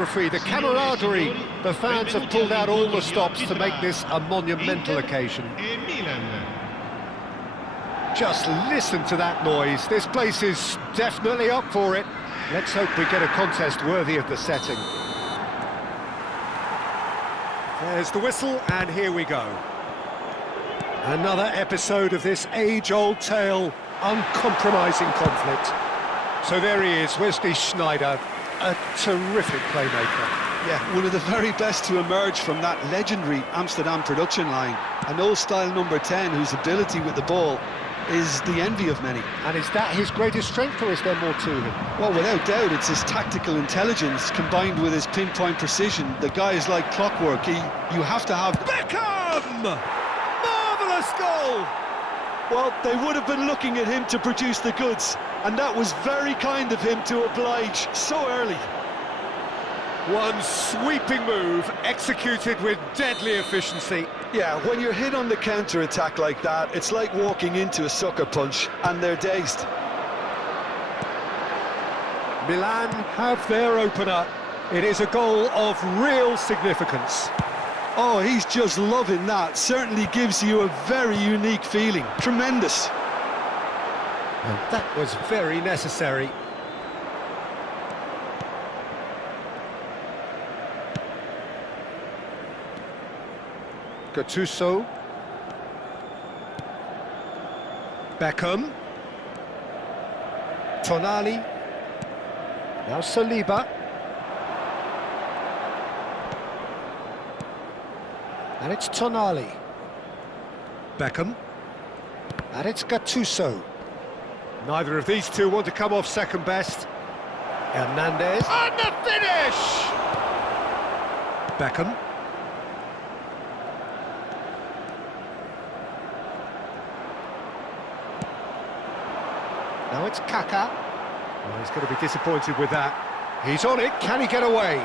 choreography, the camaraderie. The fans have pulled out all the stops to make this a monumental occasion. Just listen to that noise. This place is definitely up for it. Let's hope we get a contest worthy of the setting. There's the whistle, and here we go. Another episode of this age-old tale, uncompromising conflict. So there he is, Wesley Sneijder, a terrific playmaker. Yeah, one of the very best to emerge from that legendary Amsterdam production line. An old-style number 10 whose ability with the ball is the envy of many. And is that his greatest strength, or is there more to him? Well, without doubt, it's his tactical intelligence combined with his pinpoint precision. The guy is like clockwork. You have to have... Beckham! Marvellous goal! Well, they would have been looking at him to produce the goods, and that was very kind of him to oblige so early. One sweeping move, executed with deadly efficiency. Yeah, when you're hit on the counter-attack like that, it's like walking into a sucker punch, and they're dazed. Milan have their opener. It is a goal of real significance. Oh, he's just loving that. Certainly gives you a very unique feeling. Tremendous. And that was very necessary. Gattuso. Beckham. Tonali. Now Saliba. And it's Tonali. Beckham. And it's Gattuso. Neither of these two want to come off second best. Hernandez. And the finish! Beckham. Now it's Kaka. Well, he's going to be disappointed with that. He's on it. Can he get away?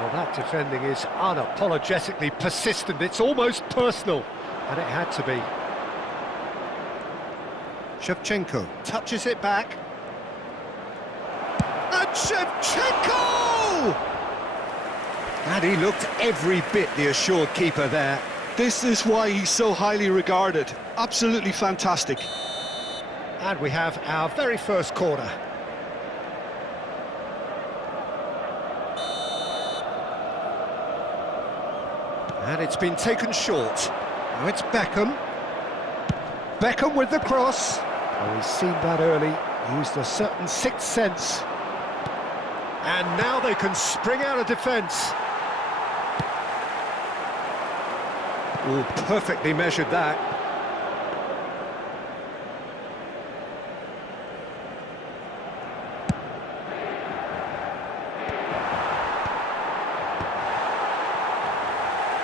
Well, that defending is unapologetically persistent. It's almost personal. And it had to be. Shevchenko touches it back. And Shevchenko! And he looked every bit the assured keeper there. This is why he's so highly regarded. Absolutely fantastic. And we have our very first corner. And it's been taken short. Now it's Beckham. Beckham with the cross. Oh, he's seen that early. Used a certain sixth sense. And now they can spring out of defence. Oh, perfectly measured that.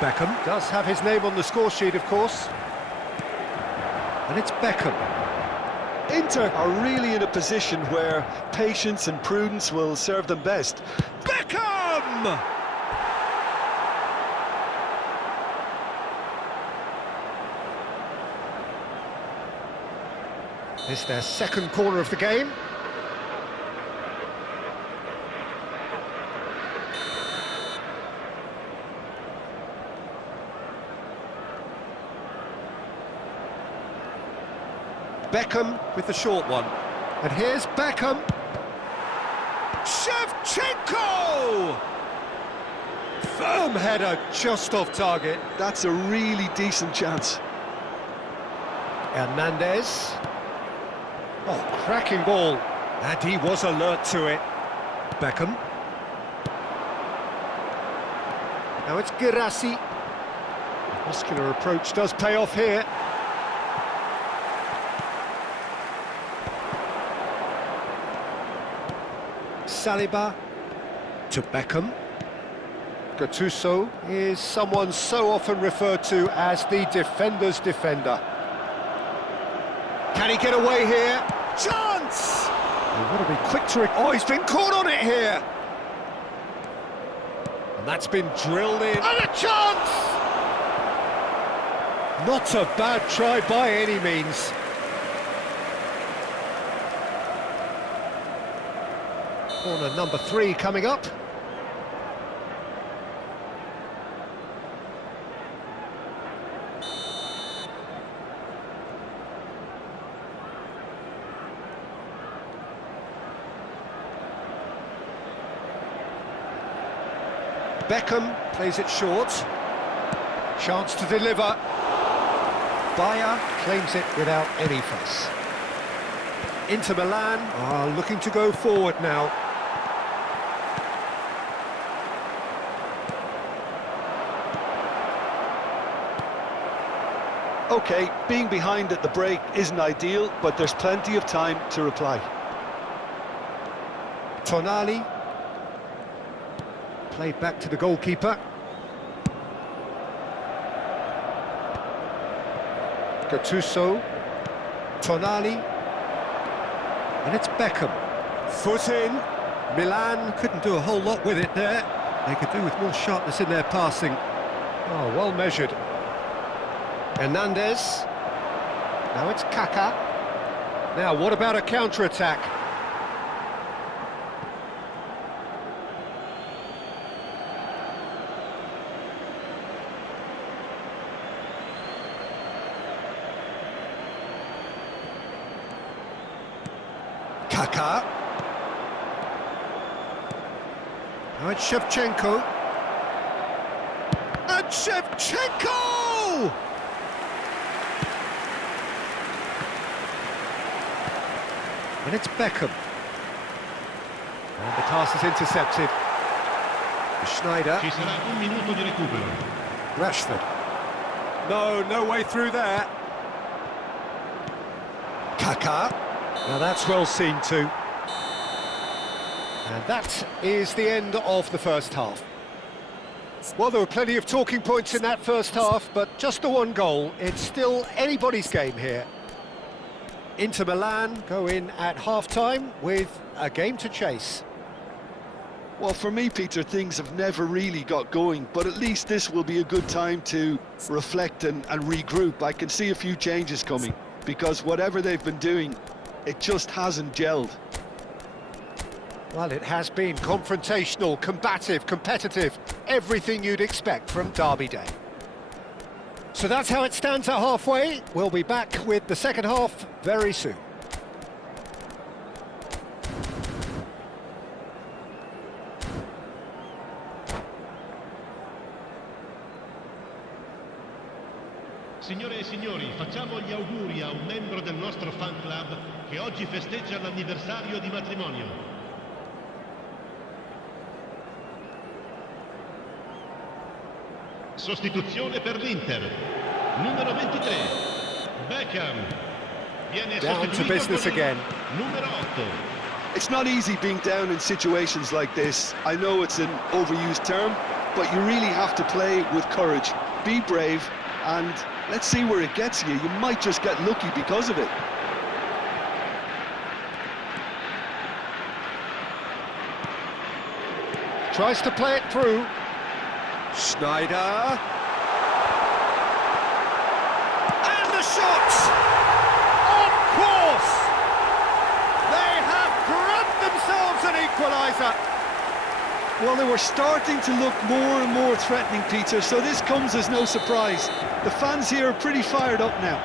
Beckham does have his name on the score sheet, of course. And it's Beckham. Inter are really in a position where patience and prudence will serve them best. Beckham! It's their second corner of the game. Beckham with the short one. And here's Beckham. Shevchenko! Firm header just off target. That's a really decent chance. Hernandez. Oh, cracking ball. And he was alert to it. Beckham. Now it's Girassi. Muscular approach does pay off here. Saliba to Beckham. Gattuso is someone so often referred to as the defender's defender. Can he get away here? Chance! He want to be quick to it. Oh, he's been caught on it here. And that's been drilled in. And a chance! Not a bad try by any means. Corner number 3 coming up. Beckham plays it short. Chance to deliver. Bayer claims it without any fuss. Inter Milan are looking to go forward now. OK, being behind at the break isn't ideal, but there's plenty of time to reply. Tonali. Played back to the goalkeeper. Gattuso. Tonali. And it's Beckham. Foot in. Milan couldn't do a whole lot with it there. They could do with more sharpness in their passing. Oh, well measured. Hernandez. Now it's Kaká. Now, what about a counter-attack? Kaká. Now it's Shevchenko. And Shevchenko! And it's Beckham. And the pass is intercepted. Schneider. Ci sarà un minuto di recupero. Rashford. No way through there. Kaká. Now that's well seen too. And that is the end of the first half. Well, there were plenty of talking points in that first half, but just the one goal. It's still anybody's game here. Inter Milan go in at half-time with a game to chase. Well, for me, Peter, things have never really got going, but at least this will be a good time to reflect and regroup. I can see a few changes coming, because whatever they've been doing, it just hasn't gelled. Well, it has been confrontational, combative, competitive, everything you'd expect from Derby Day. So that's how it stands at halfway. We'll be back with the second half very soon. Signore e signori, facciamo gli auguri a un membro del nostro fan club che oggi festeggia l'anniversario di matrimonio. Sostituzione per l'Inter. Numero 23. Beckham. Viene Down to business again. Numero 8. It's not easy being down in situations like this. I know it's an overused term, but you really have to play with courage. Be brave, and let's see where it gets you. You might just get lucky because of it. Tries to play it through. Schneider. And the shot! Of course! They have grabbed themselves an equaliser. Well, they were starting to look more and more threatening, Peter, so this comes as no surprise. The fans here are pretty fired up now.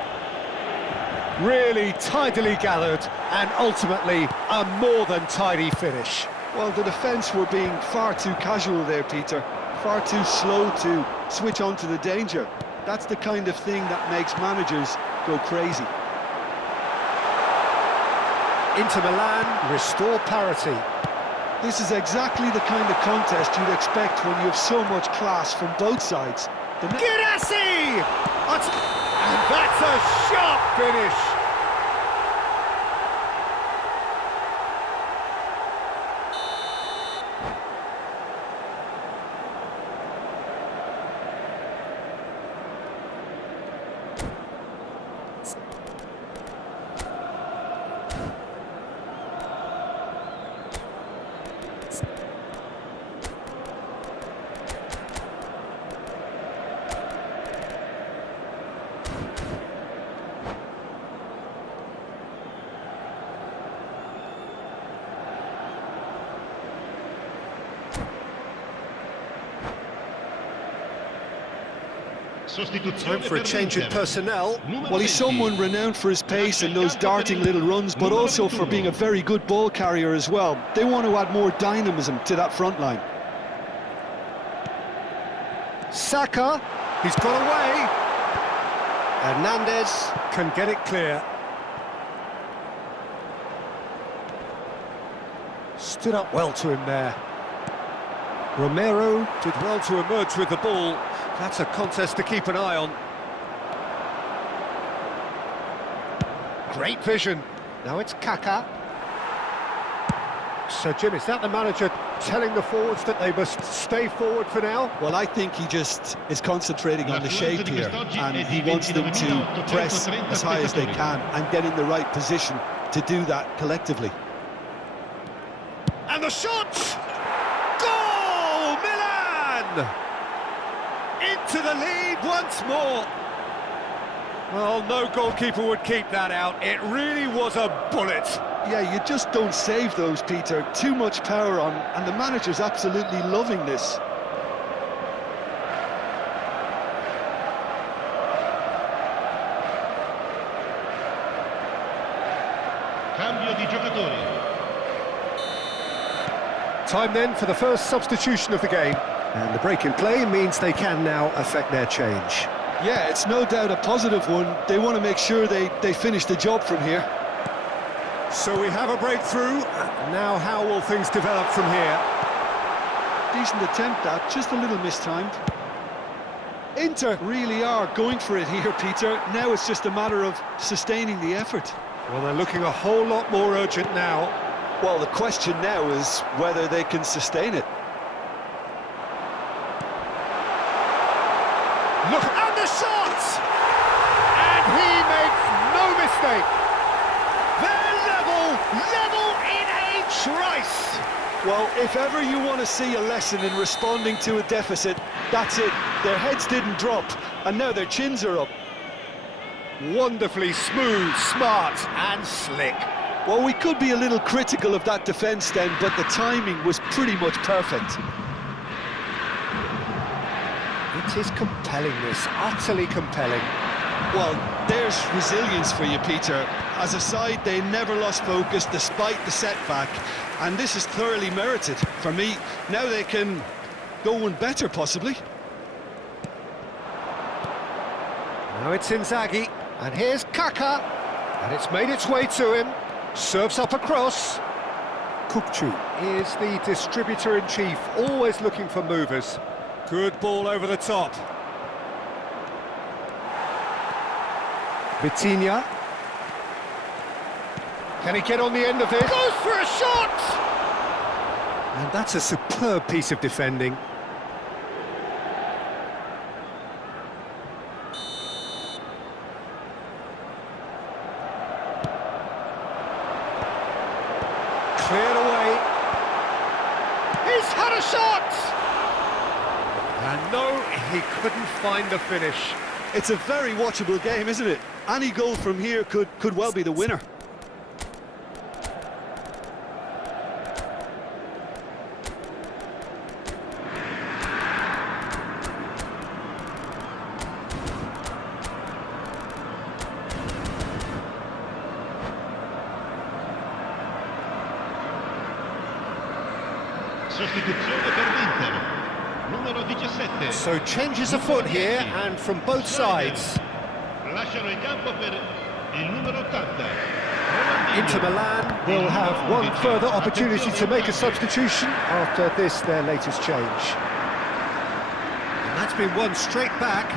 Really tidily gathered, and ultimately a more than tidy finish. Well, the defence were being far too casual there, Peter. Far too slow to switch on to the danger. That's the kind of thing that makes managers go crazy. Inter Milan restore parity. This is exactly the kind of contest you'd expect when you have so much class from both sides. Girassi! And that's a sharp finish! Time for a change in personnel. Well, he's someone renowned for his pace and those darting little runs, but also for being a very good ball carrier as well. They want to add more dynamism to that front line. Saka, he's got away. Hernandez can get it clear. Stood up well to him there. Romero did well to emerge with the ball. That's a contest to keep an eye on. Great vision. Now it's Kaka. So, Jim, is that the manager telling the forwards that they must stay forward for now? Well, I think he just is concentrating on the shape here, and he wants them to press as high as they can and get in the right position to do that collectively. And the shot! Goal! Milan! Into the lead once more. Well, no goalkeeper would keep that out. It really was a bullet. Yeah, you just don't save those, Peter. Too much power on, and the manager's absolutely loving this. Cambio di giocatori. Time then for the first substitution of the game. And the break in play means they can now affect their change. Yeah, it's no doubt a positive one. They want to make sure they finish the job from here. So we have a breakthrough. Now how will things develop from here? Decent attempt that, just a little mistimed. Inter really are going for it here, Peter. Now it's just a matter of sustaining the effort. Well, they're looking a whole lot more urgent now. Well, the question now is whether they can sustain it. Look, and the shot! And he makes no mistake. They're level in a trice. Well, if ever you want to see a lesson in responding to a deficit, that's it. Their heads didn't drop, and now their chins are up. Wonderfully smooth, smart and slick. Well, we could be a little critical of that defence then, but the timing was pretty much perfect. It is compelling, this, utterly compelling. Well, there's resilience for you, Peter. As a side, they never lost focus despite the setback, and this is thoroughly merited. For me, now they can go one better, possibly. Now it's Inzaghi, and here's Kaka, and it's made its way to him. Serves up across. Kukçu is the distributor-in-chief, always looking for movers. Good ball over the top. Vitinha. Can he get on the end of it? Goes for a shot! And that's a superb piece of defending. Cleared away. He's had a shot! And no, he couldn't find the finish. It's a very watchable game, isn't it? Any goal from here could well be the winner. Sostituzione per l'Inter. Numero 17. So changes afoot here, and from both sides. Lasciano il campo per il numero 80. Inter Milan will have one further opportunity to make a substitution after this, their latest change. And that's been one straight back.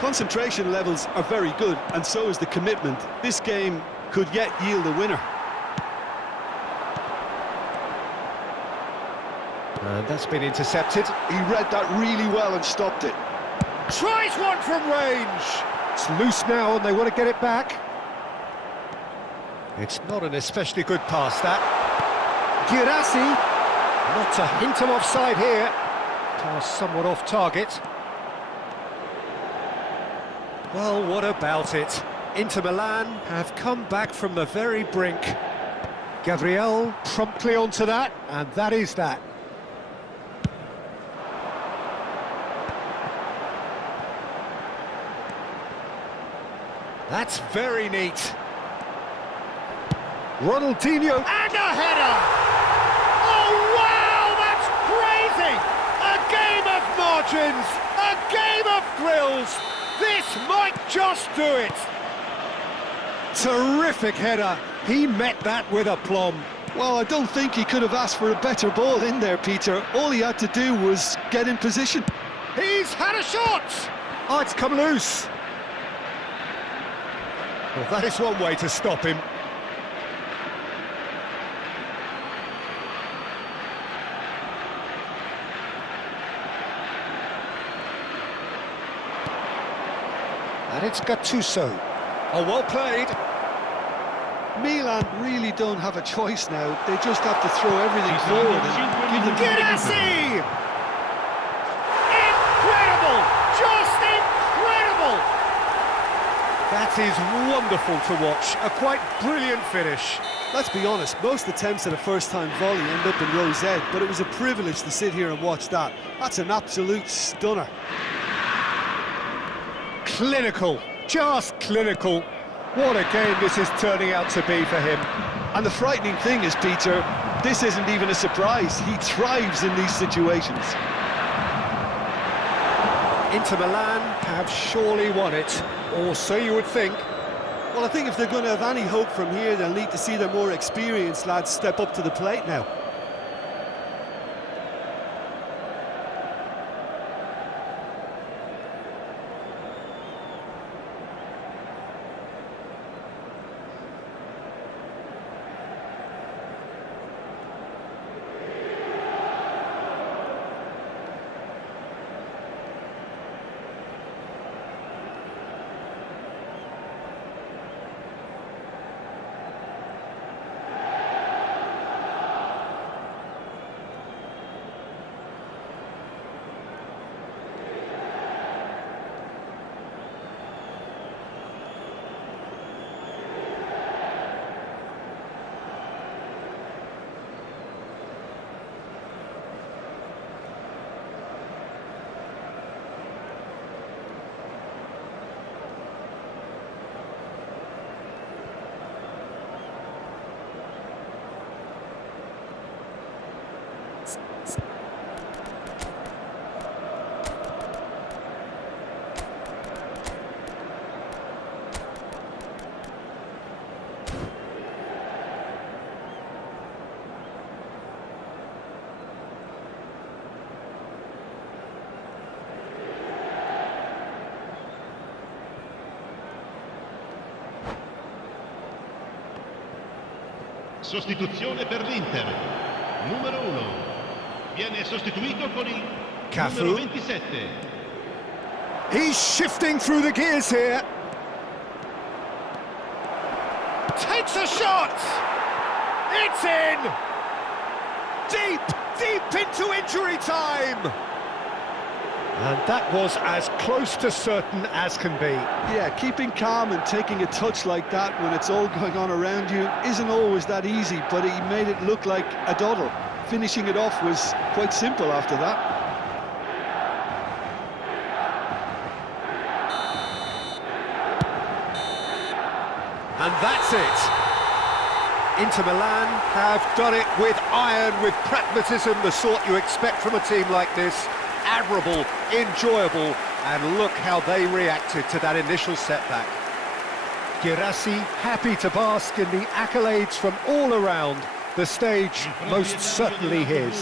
Concentration levels are very good, and so is the commitment. This game could yet yield a winner. And that's been intercepted. He read that really well and stopped it. Tries one from range. It's loose now, and they want to get it back. It's not an especially good pass, that. Girassi. Not a hint of offside here. Pass somewhat off target. Well, what about it? Inter Milan have come back from the very brink. Gabriel promptly onto that, and that is that. That's very neat. Ronaldinho. And a header! Oh, wow, that's crazy! A game of margins, a game of thrills. This might just do it. Terrific header. He met that with aplomb. Well, I don't think he could have asked for a better ball in there, Peter. All he had to do was get in position. He's had a shot! Oh, it's come loose. Well, that is one way to stop him. And it's Gattuso. Oh, well played. Milan really don't have a choice now. They just have to throw everything forward and give them... Girassi! Incredible! Just incredible! That is wonderful to watch. A quite brilliant finish. Let's be honest, most attempts at a first-time volley end up in rose ed, but it was a privilege to sit here and watch that. That's an absolute stunner. Clinical, just clinical. What a game this is turning out to be for him. And the frightening thing is, Peter, this isn't even a surprise. He thrives in these situations. Inter Milan have surely won it, or so you would think. Well, I think if they're going to have any hope from here, they'll need to see their more experienced lads step up to the plate now. Sostituzione per l'Inter. Numero 1. Viene sostituito con il Cafu. numero 27. He's shifting through the gears here. Takes a shot! It's in! Deep, deep into injury time. And that was as close to certain as can be. Yeah, keeping calm and taking a touch like that when it's all going on around you isn't always that easy, but he made it look like a doddle. Finishing it off was quite simple after that. And that's it. Inter Milan have done it with iron, with pragmatism, the sort you expect from a team like this. Admirable, enjoyable, and look how they reacted to that initial setback. Girassi happy to bask in the accolades from all around. The stage most certainly his.